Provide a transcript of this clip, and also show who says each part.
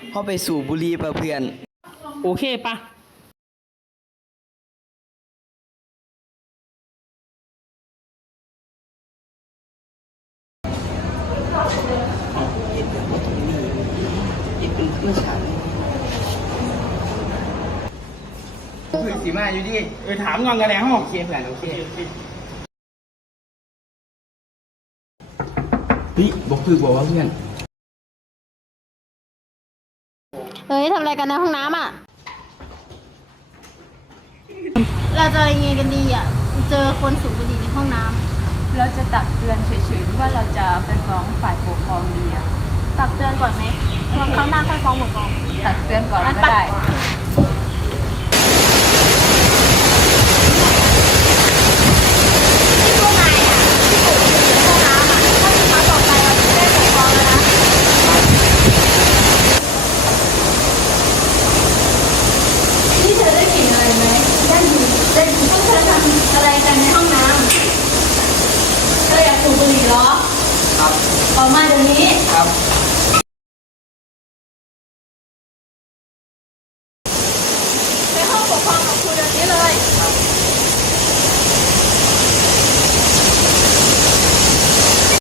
Speaker 1: เข้าไปสู่บุหรี่ป่ะเพื่อน
Speaker 2: โอเคปะ
Speaker 1: คือสีมาอยู่ดิ
Speaker 2: ถามก่อนกันแล้ว
Speaker 1: โอเคเพื่อนโอเคเฮ้ยบอกคือบอกว่าเพื่อน
Speaker 3: เฮ้ยทำอะไรกันในห้องน้ำอ่ะ เราจะยังไงกันดีอ่ะ เจอคนสูบบุหรี่ในห้องน้ำ
Speaker 4: เราจะตักเตือนเฉยๆหรือว่าเราจะไปฟ้องฝ่ายปกครองดีอะ
Speaker 3: ตักเตือนก่อนไหมวันครั้งหน้าค่อยฟ้องหมดกอง
Speaker 4: ตักเตือนก่อนก็ได้
Speaker 3: พวกนายอ่ะที่สูบบุหรี่ในห้องน้ำอ่ะ ถ้ามีครั้งต่อไปเราจะได้ปกครองแล้วนะ นี่เธอได้กลิ่นอะไรไหมได้กลิ่นพวกเธอทำอะไรกันในห้องน้ำเธออยากสูบบุหรี่เหรอ
Speaker 1: ครับ
Speaker 3: ออกมาเดี๋ยวนี้
Speaker 1: ครับ
Speaker 3: ไปห้องปกครองกับครูเดี๋ยวนี้เลย
Speaker 1: ครับ